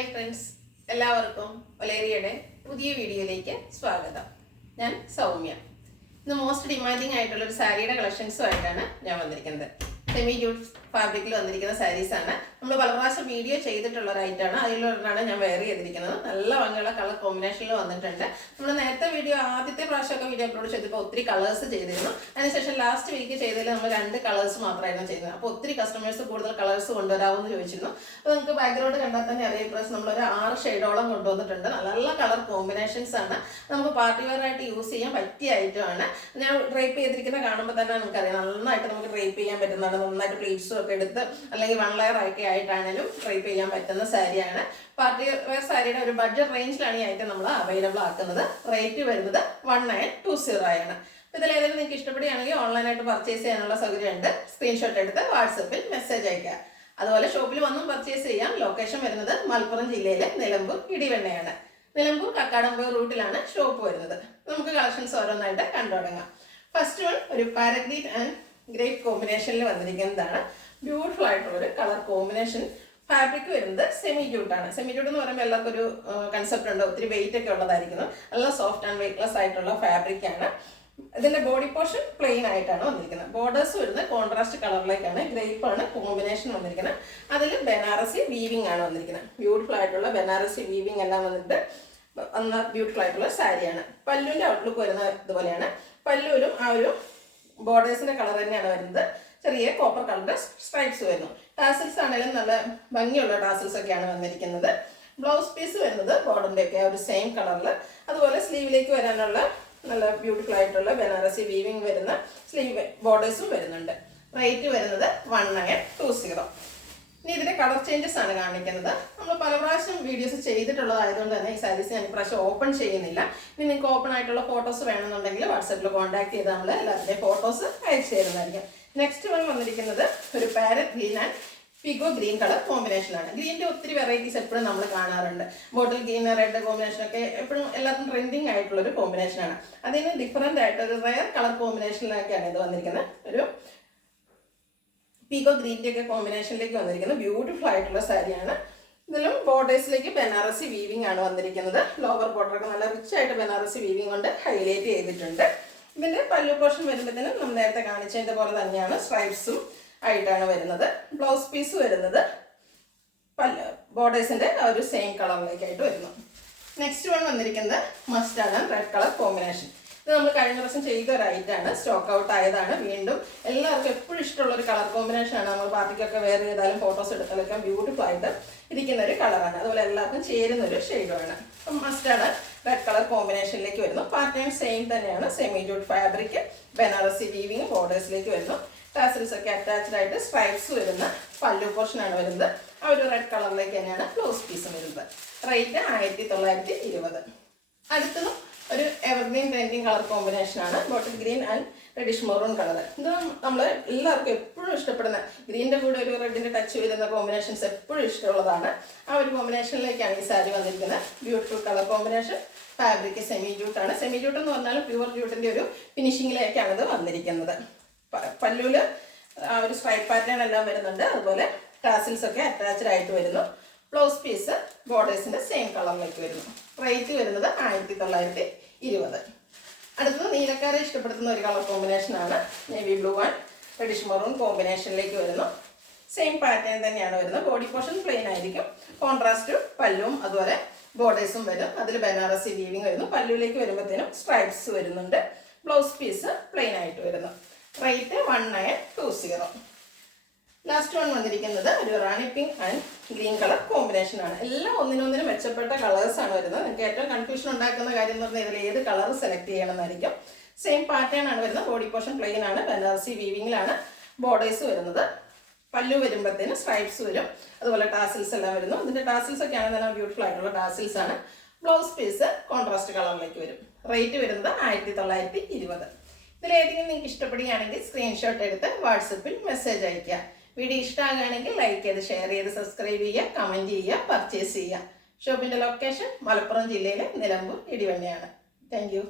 Hi friends, എല്ലാവർക്കും ഒലേറിയയുടെ പുതിയ വീഡിയോയിലേക്ക് സ്വാഗതം. ഞാൻ സൗമ്യ. ഇന്ന് മോസ്റ്റ് ഡിമാൻഡിങ് ആയിട്ടുള്ള ഒരു സാരിയുടെ കളക്ഷൻസുമായിട്ടാണ് ഞാൻ വന്നിരിക്കുന്നത്. സെമി ജൂട്ട് ഫാബ്രിക്കിൽ വന്നിരിക്കുന്ന സാരീസാണ്. നമ്മൾ പല പ്രാവശ്യം വീഡിയോ ചെയ്തിട്ടുള്ള ഒരു ഐറ്റമാണ്. അതിലൊരെണ്ണമാണ് ഞാൻ വെയർ ചെയ്തിരിക്കുന്നത്. നല്ല ഭംഗിയുള്ള കളർ കോമ്പിനേഷനിൽ വന്നിട്ടുണ്ട്. നമ്മൾ നേരത്തെ ആദ്യത്തെ പ്രാവശ്യമൊക്കെ വീഡിയോ അപ്ലോഡ് ചെയ്തപ്പോൾ ഒത്തിരി കളേഴ്സ് ചെയ്തിരുന്നു. അതിനുശേഷം ലാസ്റ്റ് വീക്ക് ചെയ്തതിൽ നമ്മൾ 2 കളേഴ്സ് മാത്രമായിരുന്നു ചെയ്യുന്നത്. അപ്പോൾ ഒത്തിരി കസ്റ്റമേഴ്സ് കൂടുതൽ കളേഴ്സ് കൊണ്ടുവരാമെന്ന് ചോദിച്ചിരുന്നു. അപ്പോൾ നിങ്ങൾക്ക് ബാക്ക്ഗ്രൗണ്ട് കണ്ടാൽ തന്നെ അറിയാം, ഇപ്രാവശ്യം നമ്മളൊരു 6 ഷെയ്ഡോളം കൊണ്ടുവന്നിട്ടുണ്ട്. നല്ല കളർ കോമ്പിനേഷൻസ് ആണ്. നമുക്ക് പാർട്ടി വെയർ ആയിട്ട് യൂസ് ചെയ്യാൻ പറ്റിയ ഐറ്റമാണ്. ഞാൻ ഡ്രൈപ്പ് ചെയ്തിരിക്കുന്ന കാണുമ്പോൾ തന്നെ നമുക്കറിയാം, നന്നായിട്ട് നമുക്ക് ഡ്രൈപ്പ് ചെയ്യാൻ പറ്റുന്നതാണ്. നന്നായിട്ട് പ്ലീറ്റ്സും ഒക്കെ എടുത്ത് അല്ലെങ്കിൽ 1 ലെയർ ഒക്കെ ആയിട്ടാണെങ്കിലും ഡ്രൈപ്പ് ചെയ്യാൻ പറ്റുന്ന സാരിയാണ്. പാർട്ടി വെയർ സാരിയുടെ ഒരു ബഡ്ജറ്റ് റേഞ്ചിലാണ് ഈ ഐറ്റം നമ്മൾ അവൈലബിൾ ആക്കുന്നത്. റേറ്റ് വരുന്നത് 1920 ആണ്. ഇതിലേതെങ്കിലും നിങ്ങൾക്ക് ഇഷ്ടപ്പെടുകയാണെങ്കിൽ ഓൺലൈനായിട്ട് പർച്ചേസ് ചെയ്യാനുള്ള സൗകര്യമുണ്ട്. സ്ക്രീൻഷോട്ട് എടുത്ത് വാട്സപ്പിൽ മെസ്സേജ് അയക്കുക. അതുപോലെ ഷോപ്പിൽ വന്നും പർച്ചേസ് ചെയ്യാം. ലൊക്കേഷൻ വരുന്നത് മലപ്പുറം ജില്ലയിലെ നിലമ്പൂർ ഇടിവെണ്ണയാണ്. നിലമ്പൂർ കക്കാടംപൊയിൽ റൂട്ടിലാണ് ഷോപ്പ് വരുന്നത്. നമുക്ക് കളക്ഷൻസ് ഓരോന്നായിട്ട് കണ്ടു തുടങ്ങാം. ഫസ്റ്റ് വൺ ഒരു പാരഗ്രീൻ ആൻഡ് ഗ്രേപ്പ് കോമ്പിനേഷനിൽ വന്നിരിക്കുന്നതാണ്. ബ്യൂട്ടിഫുൾ ആയിട്ടുള്ളൊരു കളർ കോമ്പിനേഷൻ. ഫാബ്രിക് വരുന്നത് സെമി ജൂട്ടാണ്. സെമി ജൂട്ട് എന്ന് പറയുമ്പോൾ എല്ലാവർക്കും ഒരു കൺസെപ്റ്റ് ഉണ്ട്, ഒത്തിരി വെയിറ്റ് ഒക്കെ ഉള്ളതായിരിക്കുന്നു. നല്ല സോഫ്റ്റ് ആൻഡ് വെയിറ്റ്ലെസ് ആയിട്ടുള്ള ഫാബ്രിക് ആണ്. ഇതിന്റെ ബോഡി പോർഷൻ പ്ലെയിൻ ആയിട്ടാണ് വന്നിരിക്കുന്നത്. ബോർഡേഴ്സ് വരുന്നത് കോൺട്രാസ്റ്റ് കളറിലേക്കാണ്. ഗ്രേപ്പ് ആണ് കോമ്പിനേഷൻ വന്നിരിക്കുന്നത്. അതിൽ ബനാറസി വീവിംഗ് ആണ് വന്നിരിക്കുന്നത്. ബ്യൂട്ടിഫുൾ ആയിട്ടുള്ള ബനാറസി വീവിംഗ് എല്ലാം വന്നിട്ട് ബ്യൂട്ടിഫുൾ ആയിട്ടുള്ള സാരിയാണ്. പല്ലുവിന്റെ ഔട്ട്ലുക്ക് വരുന്നത് ഇതുപോലെയാണ്. പല്ലുവിലും ആ ഒരു ബോർഡേഴ്സിന്റെ കളർ തന്നെയാണ് വരുന്നത്. ചെറിയ കോപ്പർ കളറിന്റെ സ്ട്രൈപ്സ് വരുന്നു. ടാസിൽസ് ആണെങ്കിലും നല്ല ഭംഗിയുള്ള ടാസിൽസ് ഒക്കെയാണ് വന്നിരിക്കുന്നത്. ബ്ലൗസ് പീസ് വരുന്നത് ബോർഡറിന്റെ ഒക്കെ ഒരു സെയിം കളറിൽ. അതുപോലെ സ്ലീവിലേക്ക് വരാനുള്ള നല്ല ബ്യൂട്ടിഫുൾ ആയിട്ടുള്ള ബനാറസി വീവിംഗ് വരുന്ന സ്ലീവ് ബോർഡേഴ്സും വരുന്നുണ്ട്. റേറ്റ് വരുന്നത് 1920. ഇനി ഇതിന്റെ കളർ ചേഞ്ചസ് ആണ് കാണിക്കുന്നത്. നമ്മൾ പല പ്രാവശ്യം വീഡിയോസ് ചെയ്തിട്ടുള്ളതായതുകൊണ്ട് തന്നെ ഈ സാരീസ് ഞാൻ ഇപ്രാവശ്യം ഓപ്പൺ ചെയ്യുന്നില്ല. ഇനി നിങ്ങൾക്ക് ഓപ്പൺ ആയിട്ടുള്ള ഫോട്ടോസ് വേണമെന്നുണ്ടെങ്കിൽ വാട്സാപ്പിൽ കോൺടാക്ട് ചെയ്ത് നമ്മൾ എല്ലാവരുടെയും ഫോട്ടോസ് അയച്ചു തരുന്നതായിരിക്കും. നെക്സ്റ്റ് വൺ വന്നിരിക്കുന്നത് ഒരു പാരറ്റ് ഗ്രീൻ ആൻഡ് പിഗോ ഗ്രീൻ കളർ കോമ്പിനേഷൻ ആണ്. ഗ്രീനിന്റെ ഒത്തിരി വെറൈറ്റീസ് എപ്പോഴും നമ്മൾ കാണാറുണ്ട്. ബോട്ടിൽ ഗ്രീൻ റെഡ് കോമ്പിനേഷൻ ഒക്കെ എപ്പോഴും എല്ലാവർക്കും ട്രെൻഡിങ് ആയിട്ടുള്ള ഒരു കോമ്പിനേഷൻ ആണ്. അതിന് ഡിഫറെന്റ് ആയിട്ട് ഒരു റയർ കളർ കോമ്പിനേഷനിലൊക്കെയാണ് ഇത് വന്നിരിക്കുന്നത്. ഒരു പീകോ ഗ്രീൻ്റെ ഒക്കെ കോമ്പിനേഷനിലേക്ക് വന്നിരിക്കുന്നത്. ബ്യൂട്ടിഫുൾ ആയിട്ടുള്ള സാരിയാണ്. ഇതിലും ബോർഡേഴ്സിലേക്ക് ബനാറസി വീവിംഗ് ആണ് വന്നിരിക്കുന്നത്. ലോവർ ബോർഡറൊക്കെ നല്ല റിച്ച് ആയിട്ട് ബനാറസി വീവിംഗ് കൊണ്ട് ഹൈലൈറ്റ് ചെയ്തിട്ടുണ്ട്. ഇതിന്റെ പല്ലു പോർഷൻ വരുമ്പോഴത്തേനും നമ്മൾ നേരത്തെ കാണിച്ചതിന്റെ പോലെ തന്നെയാണ് സ്ട്രൈപ്സും ആയിട്ടാണ് വരുന്നത്. ബ്ലൗസ് പീസ് വരുന്നത് ബോർഡേഴ്സിന്റെ ഒരു സെയിം കളറിലേക്കായിട്ട് വരുന്നു. നെക്സ്റ്റ് വൺ വന്നിരിക്കുന്നത് mustard and red colour combination. ഇത് നമ്മൾ കഴിഞ്ഞ ദിവസം ചെയ്ത ഒരു ഐറ്റാണ്. സ്റ്റോക്ക് ഔട്ട് ആയതാണ്. വീണ്ടും എല്ലാവർക്കും എപ്പോഴും ഇഷ്ടമുള്ള ഒരു കളർ കോമ്പിനേഷൻ ആണ്. നമ്മൾ പാർട്ടിക്കൊക്കെ വെയർ ചെയ്താലും ഫോട്ടോസ് എടുത്താലൊക്കെ ബ്യൂട്ടിഫുൾ ആയിട്ട് ഇരിക്കുന്ന ഒരു കളറാണ്. അതുപോലെ എല്ലാവർക്കും ചേരുന്ന ഒരു ഷെയ്ഡുമാണ്. അപ്പം മസ്റ്റാർഡ് റെഡ് കളർ കോമ്പിനേഷനിലേക്ക് വരുന്നു. പാറ്റേൺ സെയിം തന്നെയാണ്. Semi jute fabric, Banarasi weaving ബോർഡേഴ്സിലേക്ക് വരുന്നു. ടാസിൽസ് ഒക്കെ അറ്റാച്ച്ഡ് ആയിട്ട് സ്ട്രൈപ്സ് വരുന്ന പല്ലു പോർഷൻ ആണ് വരുന്നത്. ആ ഒരു റെഡ് കളറിലേക്ക് തന്നെയാണ് ബ്ലൗസ് പീസ് വരുന്നത്. റേറ്റ് 1920. അടുത്തതും ഒരു എവർഗ്രീൻ ട്രെൻഡിങ് കളർ കോമ്പിനേഷൻ ആണ്. Bottle green and reddish maroon colour. ഇത് നമ്മൾ എല്ലാവർക്കും എപ്പോഴും ഇഷ്ടപ്പെടുന്ന, ഗ്രീനിന്റെ കൂടെ ഒരു റെഡിന്റെ ടച്ച് വരുന്ന കോമ്പിനേഷൻസ് എപ്പോഴും ഇഷ്ടമുള്ളതാണ്. ആ ഒരു കോമ്പിനേഷനിലേക്കാണ് ഈ സാരി വന്നിരിക്കുന്നത്. Beautiful colour combination. Fabric semi ജൂട്ടാണ്. സെമി ജൂട്ട് എന്ന് പറഞ്ഞാൽ പ്യുവർ ജൂട്ടിന്റെ ഒരു ഫിനിഷിങ്ങിലേക്കാണ് ഇത് വന്നിരിക്കുന്നത്. പല്ലുവില് ആ ഒരു സ്ട്രൈപ്പ് പാറ്റേൺ എല്ലാം വരുന്നുണ്ട്. അതുപോലെ ടാസിൽസ് ഒക്കെ അറ്റാച്ച്ഡ് ആയിട്ട് വരുന്നു. ബ്ലൗസ് പീസ് ബോർഡേഴ്സിന്റെ സെയിം കളറിലേക്ക് വരുന്നു. റേറ്റ് വരുന്നത് 1920. അടുത്തത് നീലക്കാരെ ഇഷ്ടപ്പെടുത്തുന്ന ഒരു കളർ കോമ്പിനേഷൻ ആണ്. Navy blue and reddish maroon കോമ്പിനേഷനിലേക്ക് വരുന്നു. സെയിം പാറ്റേൺ തന്നെയാണ് വരുന്നത്. ബോഡി പോർഷൻ പ്ലെയിൻ ആയിരിക്കും. കോൺട്രാസ്റ്റ് പല്ലുവും അതുപോലെ ബോർഡേഴ്സും വരും. അതിൽ ബനാറസി വീവിംഗ് വരുന്നു. പല്ലുവിലേക്ക് വരുമ്പോഴത്തേനും സ്ട്രൈപ്സ് വരുന്നുണ്ട്. ബ്ലൗസ് പീസ് പ്ലെയിൻ ആയിട്ട് വരുന്നു. റേറ്റ് 1920. ലാസ്റ്റ് വൺ വന്നിരിക്കുന്നത് ഒരു rani pink and green colour combination ആണ്. എല്ലാം ഒന്നിനൊന്നിനും മെച്ചപ്പെട്ട കളേഴ്സ് ആണ് വരുന്നത്. നിങ്ങൾക്ക് ഏറ്റവും കൺഫ്യൂഷൻ ഉണ്ടാക്കുന്ന കാര്യം എന്ന് പറഞ്ഞാൽ ഇതിൽ ഏത് കളർ സെലക്ട് ചെയ്യണമെന്നായിരിക്കും. സെയിം പാറ്റേൺ ആണ് വരുന്നത്. ബോഡി പോർഷൻ പ്ലെയിൻ ആണ്. ബനാറസി വീവിംഗിലാണ് ബോർഡേഴ്സ് വരുന്നത്. പല്ലു വരുമ്പോഴത്തേനും സ്ട്രൈപ്സ് വരും. അതുപോലെ ടാസിൽസ് എല്ലാം വരുന്നു. ഇതിന്റെ ടാസിൽസ് ഒക്കെ ആണെങ്കിൽ നല്ല ബ്യൂട്ടിഫുൾ ആയിട്ടുള്ള ടാസിൽസ് ആണ്. ബ്ലൗസ് പീസ് കോൺട്രാസ്റ്റ് കളറിലേക്ക് വരും. റേറ്റ് വരുന്നത് 1920. ഇതിലേതെങ്കിലും നിങ്ങൾക്ക് ഇഷ്ടപ്പെടുകയാണെങ്കിൽ സ്ക്രീൻഷോട്ട് എടുത്ത് വാട്സപ്പിൽ മെസ്സേജ് അയയ്ക്കുക. വീഡിയോ ഇഷ്ടമാകുകയാണെങ്കിൽ ലൈക്ക് ചെയ്ത് ഷെയർ ചെയ്ത് സബ്സ്ക്രൈബ് ചെയ്യുക, കമൻറ്റ് ചെയ്യുക, പർച്ചേസ് ചെയ്യുക. ഷോപ്പിൻ്റെ ലൊക്കേഷൻ മലപ്പുറം ജില്ലയിലെ നിലമ്പൂർ ഇടിവണ്ണയാണ്. Thank you.